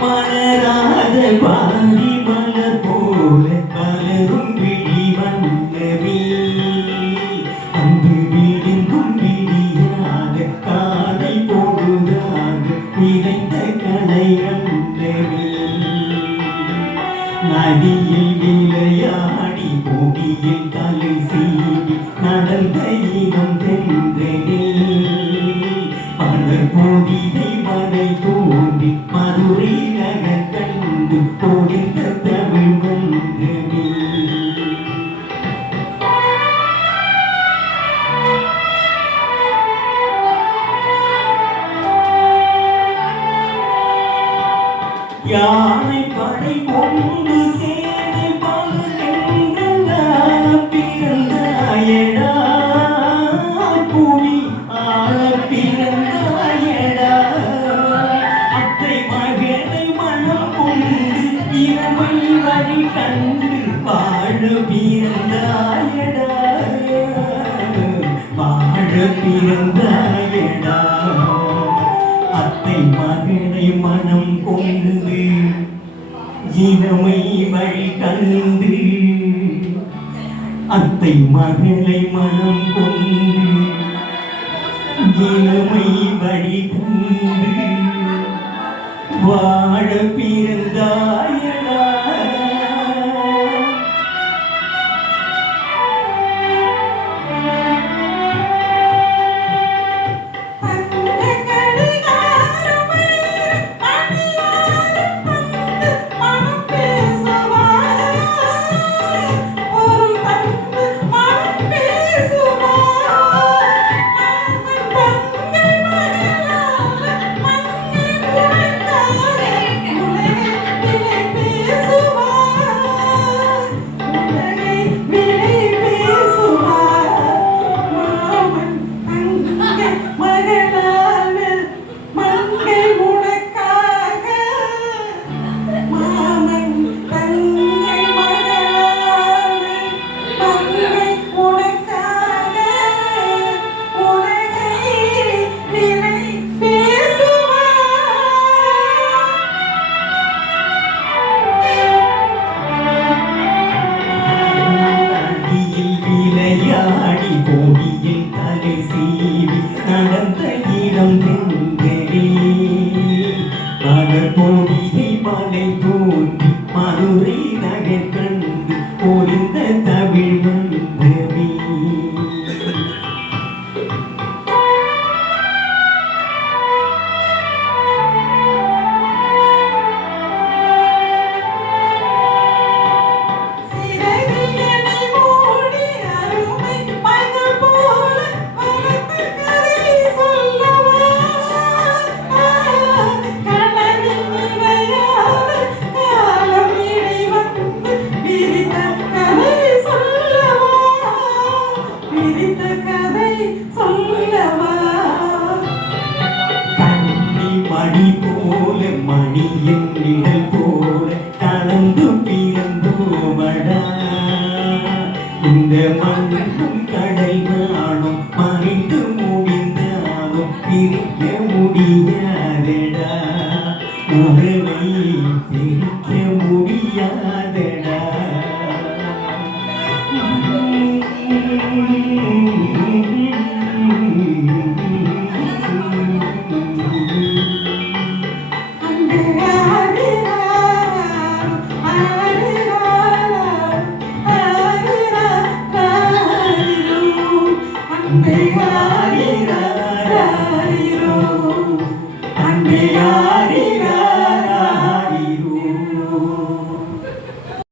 மலராத பாரி மலர் போல பலரும் விழி வந்தவி அன்பு விழுந்தும் விழியாக காலை பொழுதாக விளைந்த கலை அந்தவி நதியில் விளையாடி பொடியில் தலை சீவி நடந்த இனம் தென்றே பலர் பொதிகை மலை தோன்றி மதுரை நகர் கண்டு பொடிந்த தமிழ் மன்றமே யானை படை கொண்டு சேனை பலரெங்கான பிறந்தாயடா புவி ஆள பிறந்தாயடா அத்தை மகனை மனம் கொண்டு இளமை வழி கண்டு வாழ பிறந்தாயடா வாழ பிறந்தாயடா அத்தை மகனை மனம் கொண்டு இளமை வழி கண்டு அத்தை மகளை மனம் கொண்டு இளமை வழி கண்டு வாழ பிறந்தாயடா கோடியில் தலை சீவி நடந்த இடம் தென்றே மலர் பொடிகை மலை தோன்றி மதுரை நகர் கண்டு பொழிந்த தமிழ் மன்றமே மணி போல மணியின் நிழல் போல கலந்து பிறந்தோமடா இந்த மண்ணும் கடல் நானும் மறைந்து முடிந்தாலும் பிரிக்க முடியாதடா உறவை பிரிக்க முடியாதடா அன்பே யாரே